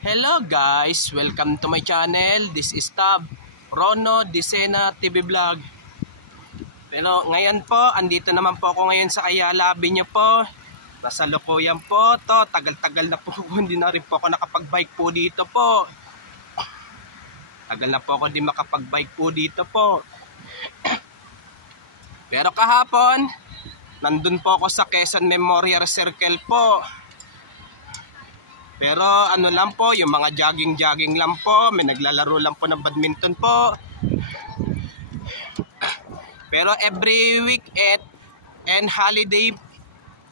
Hello guys, welcome to my channel. This is Tab Rono Disena TV Vlog. Pero ngayon po, andito naman po ako ngayon sa Ayalabi nyo po. Nasalukuyan po to. Tagal-tagal na po hindi na rin po ako nakapag-bike po dito po. Tagal na po ako di makapag-bike po dito po. Pero kahapon, nandun po ako sa Quezon Memorial Circle po. Pero ano lang po, yung mga jogging lang po, may naglalaro lang po ng badminton po. Pero every week and holiday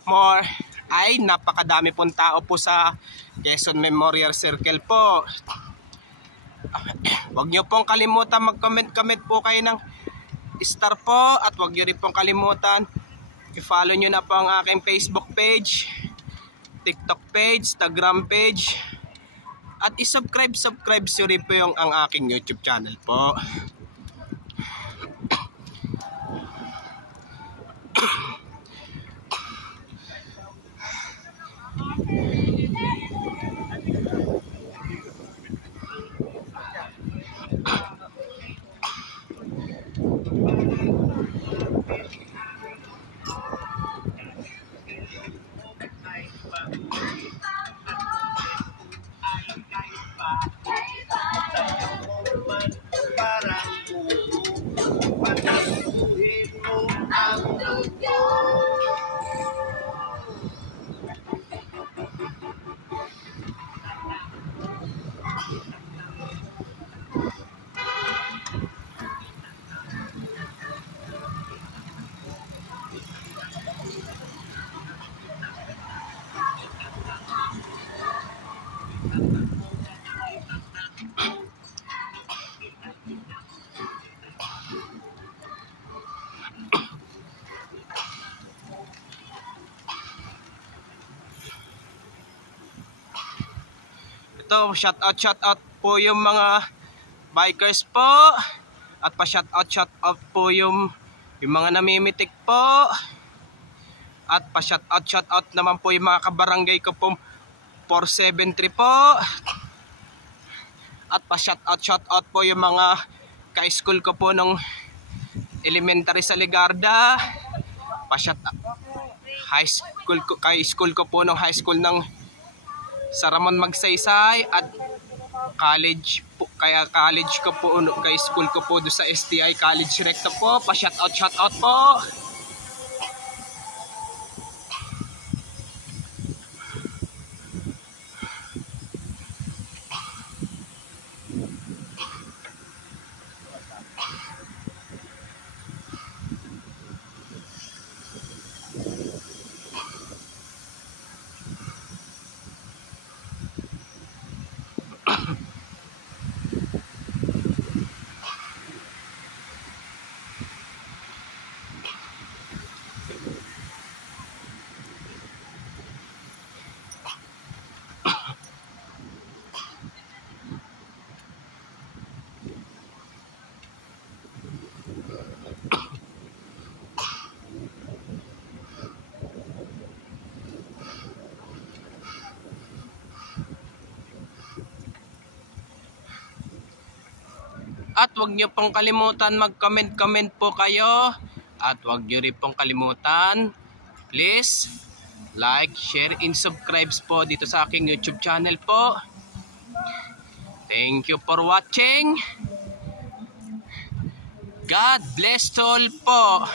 more ay napakadami pong tao po sa Quezon Memorial Circle po. Huwag nyo pong kalimutan mag-comment po kayo ng star po, at huwag nyo rin pong kalimutan i-follow nyo na po ang aking Facebook page, TikTok page, Instagram page, at i-subscribe nyo rin po yung ang aking YouTube channel po. Ito, shout out po yung mga bikers po, at pa shout out po yung mga namimitik po, at pa shout out naman po yung mga kabarangay ko po 473 po, at pa shout out po yung mga ka-school ko po ng elementary sa Ligarda, pa shout out ka-school ko po ng high school ng sa Ramon Magsaysay, at college po, kaya college ko po, kay school ko po do sa STI College Recto po. Pa shout out po. At huwag nyo pong kalimutan mag-comment po kayo. At huwag nyo rin pong kalimutan, please like, share, and subscribe po dito sa aking YouTube channel po. Thank you for watching. God bless all po.